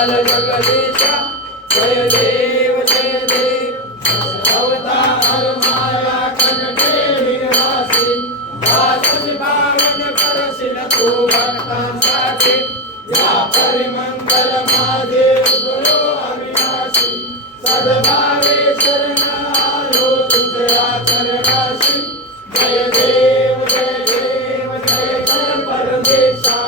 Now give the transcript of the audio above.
विठ्ठल जगदीशा जय देव जय देव अवतार माया कंठे विरवासी दासोजी पावन करशील तू भक्तांसाठी या परिमंगल माझे गुरु अविनाशी सद्भावे शरण आलो तुझ्या चरणाशी जय देव जय देव जय जय परमेशा